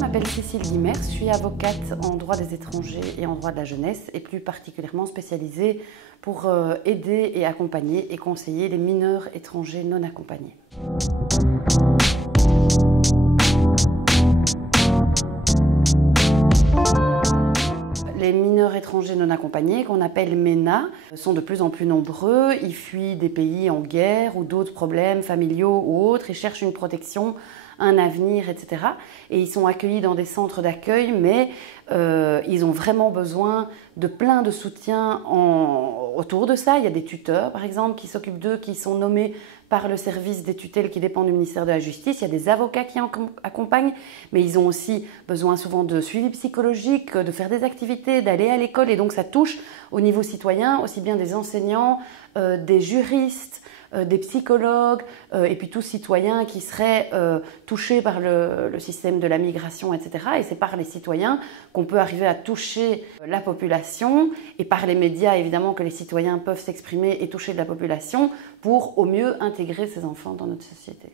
Je m'appelle Cécile Guimers, je suis avocate en droit des étrangers et en droit de la jeunesse et plus particulièrement spécialisée pour aider et accompagner et conseiller les mineurs étrangers non accompagnés. Les mineurs étrangers non accompagnés, qu'on appelle MENA, sont de plus en plus nombreux. Ils fuient des pays en guerre ou d'autres problèmes familiaux ou autres. Ils cherchent une protection, un avenir, etc. Et ils sont accueillis dans des centres d'accueil, mais ils ont vraiment besoin de plein de soutien autour de ça. Il y a des tuteurs, par exemple, qui s'occupent d'eux, qui sont nommés par le service des tutelles qui dépend du ministère de la Justice. Il y a des avocats qui accompagnent, mais ils ont aussi besoin souvent de suivi psychologique, de faire des activités, d'aller à l'école. Et donc ça touche au niveau citoyen, aussi bien des enseignants, des juristes, des psychologues et puis tout citoyen qui serait touché par le système de la migration, etc. Et c'est par les citoyens qu'on peut arriver à toucher la population et par les médias, évidemment, que les citoyens peuvent s'exprimer et toucher de la population pour au mieux intégrer ces enfants dans notre société.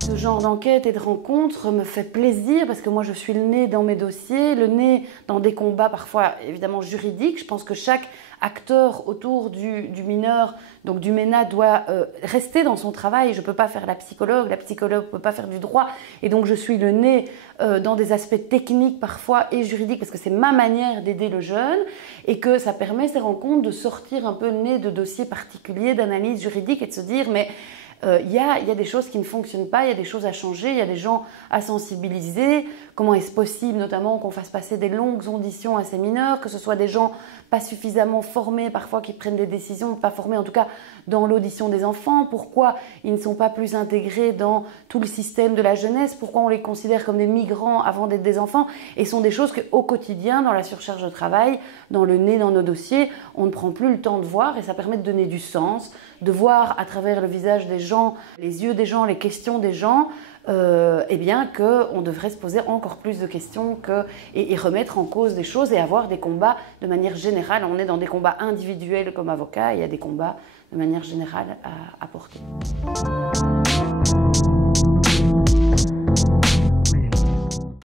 Ce genre d'enquête et de rencontre me fait plaisir parce que moi je suis le nez dans mes dossiers, le nez dans des combats parfois évidemment juridiques. Je pense que chaque acteur autour du mineur, donc du MENA, doit rester dans son travail. Je ne peux pas faire la psychologue ne peut pas faire du droit. Et donc je suis le nez dans des aspects techniques parfois et juridiques parce que c'est ma manière d'aider le jeune et que ça permet ces rencontres de sortir un peu le nez de dossiers particuliers, d'analyse juridique et de se dire mais il y a des choses qui ne fonctionnent pas, il y a des choses à changer, il y a des gens à sensibiliser. Comment est-ce possible notamment qu'on fasse passer des longues auditions à ces mineurs, que ce soit des gens pas suffisamment formés parfois qui prennent des décisions, pas formés en tout cas dans l'audition des enfants, pourquoi ils ne sont pas plus intégrés dans tout le système de la jeunesse, pourquoi on les considère comme des migrants avant d'être des enfants, et ce sont des choses qu'au quotidien, dans la surcharge de travail, dans le nez dans nos dossiers, on ne prend plus le temps de voir et ça permet de donner du sens, de voir à travers le visage des gens, les yeux des gens, les questions des gens, eh bien qu'on devrait se poser encore plus de questions et remettre en cause des choses et avoir des combats de manière générale. On est dans des combats individuels comme avocat, il y a des combats de manière générale à porter.